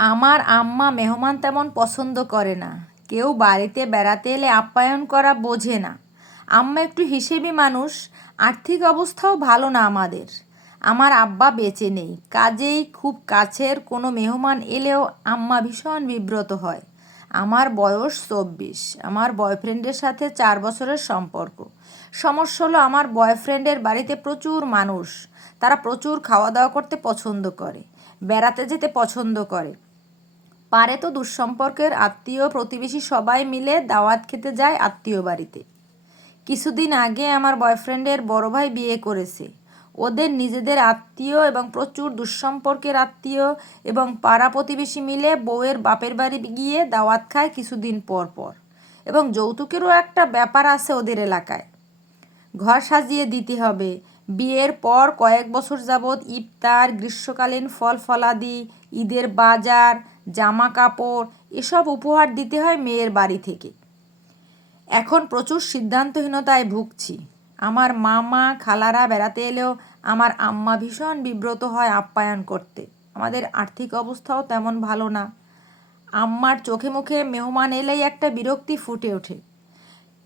আমার আম্মা মেহমান তেমন পছন্দ করে না। কেউ বাড়িতে বেড়াতে এলে আপ্যায়ন করা বোঝে না। আম্মা একটু হিসেবি মানুষ, আর্থিক অবস্থাও ভালো না আমাদের। আমার আব্বা বেঁচে নেই। কাজেই খুব কাছের কোনো মেহমান এলেও আম্মা ভীষণ বিব্রত হয়। আমার বয়স চব্বিশ। আমার বয়ফ্রেন্ডের সাথে চার বছরের সম্পর্ক। সমস্যা হলো আমার বয়ফ্রেন্ডের বাড়িতে প্রচুর মানুষ। তারা প্রচুর খাওয়া দাওয়া করতে পছন্দ করে। বেড়াতে যেতে পছন্দ করে। পারে তো দুঃসম্পর্কের আত্মীয় প্রতিবেশী সবাই মিলে দাওয়াত খেতে যায় আত্মীয় বাড়িতে। কিছুদিন আগে আমার বয়ফ্রেন্ডের বড় ভাই বিয়ে করেছে। ওদের নিজেদের আত্মীয় এবং প্রচুর দুঃসম্পর্কের আত্মীয় এবং পাড়া প্রতিবেশী মিলে বউয়ের বাপের বাড়ি গিয়ে দাওয়াত খায় কিছুদিন পর পর এবং যৌতুকেরও একটা ব্যাপার আছে ওদের এলাকায়। ঘর সাজিয়ে দিতে হবে বিয়ের পর কয়েক বছর যাবৎ ইফতার, গ্রীষ্মকালীন ফল ফলাদি, ঈদের বাজার, জামা কাপড়, এসব উপহার দিতে হয় মেয়ের বাড়ি থেকে। এখন প্রচুর সিদ্ধান্তহীনতায় ভুগছি। আমার মামা খালারা বেড়াতে এলেও আমার আম্মা ভীষণ বিব্রত হয় আপ্যায়ন করতে। আমাদের আর্থিক অবস্থাও তেমন ভালো না। আম্মার চোখে মুখে মেহমান এলেই একটা বিরক্তি ফুটে ওঠে।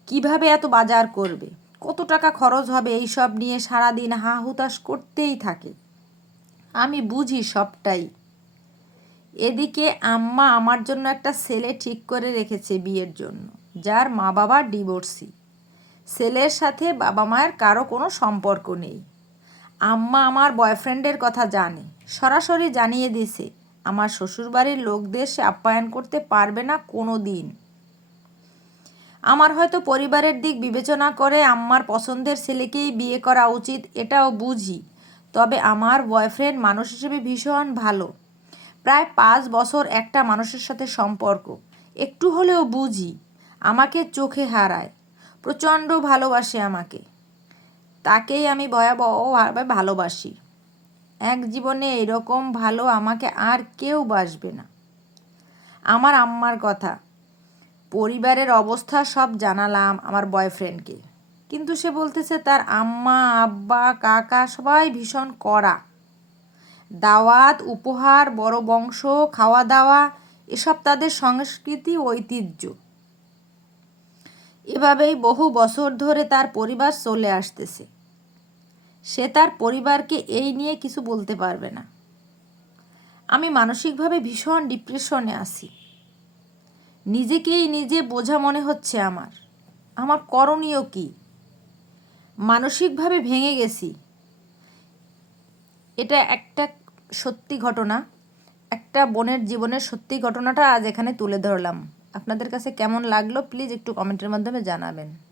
কীভাবে এত বাজার করবে? কত টাকা খরচ হবে এই সব নিয়ে সারাদিন হা হুতাশ করতেই থাকে। আমি বুঝি সবটাই। এদিকে আম্মা আমার জন্য একটা ছেলে ঠিক করে রেখেছে বিয়ের জন্য, যার মা বাবা ডিভোর্সি। ছেলের সাথে বাবা মায়ের কারও কোনো সম্পর্ক নেই। আম্মা আমার বয়ফ্রেন্ডের কথা জানে, সরাসরি জানিয়ে দিছে, আমার শ্বশুরবাড়ির লোকদের সে আপ্যায়ন করতে পারবে না কোনো দিন আমার হয়তো পরিবারের দিক বিবেচনা করে আমার পছন্দের ছেলেকেই বিয়ে করা উচিত, এটাও বুঝি। তবে আমার বয়ফ্রেন্ড মানুষ হিসেবে ভীষণ ভালো। প্রায় পাঁচ বছর একটা মানুষের সাথে সম্পর্ক। একটু হলেও বুঝি, আমাকে চোখে হারায়, প্রচণ্ড ভালোবাসে আমাকে। তাকেই আমি ভয়াবহভাবে ভালোবাসি। এক জীবনে এরকম ভালো আমাকে আর কেউ বাসবে না। আমার আম্মার কথা পরিবারের অবস্থা সব জানালাম আমার বয়ফ্রেন্ডকে। কিন্তু সে বলতেছে, তার আম্মা, আব্বা, কাকা সবাই ভীষণ কড়া। দাওয়াত, উপহার, বড় বংশ খাওয়া দাওয়া এসব তাদের সংস্কৃতি, ঐতিহ্য। এভাবেই বহু বছর ধরে তার পরিবার চলে আসতেছে। সে তার পরিবারকে এই নিয়ে কিছু বলতে পারবে না। আমি মানসিকভাবে ভীষণ ডিপ্রেশনে আছি। নিজেকেই নিজে বোঝা মনে হচ্ছে আমার। আমার করণীয় কি? মানসিকভাবে ভেঙে গেছি। এটা একটা সত্যি ঘটনা। একটা বোনের জীবনের সত্যি ঘটনাটা আজ এখানে তুলে ধরলাম। আপনাদের কাছে কেমন লাগল, প্লিজ একটু কমেন্টের মাধ্যমে জানাবেন।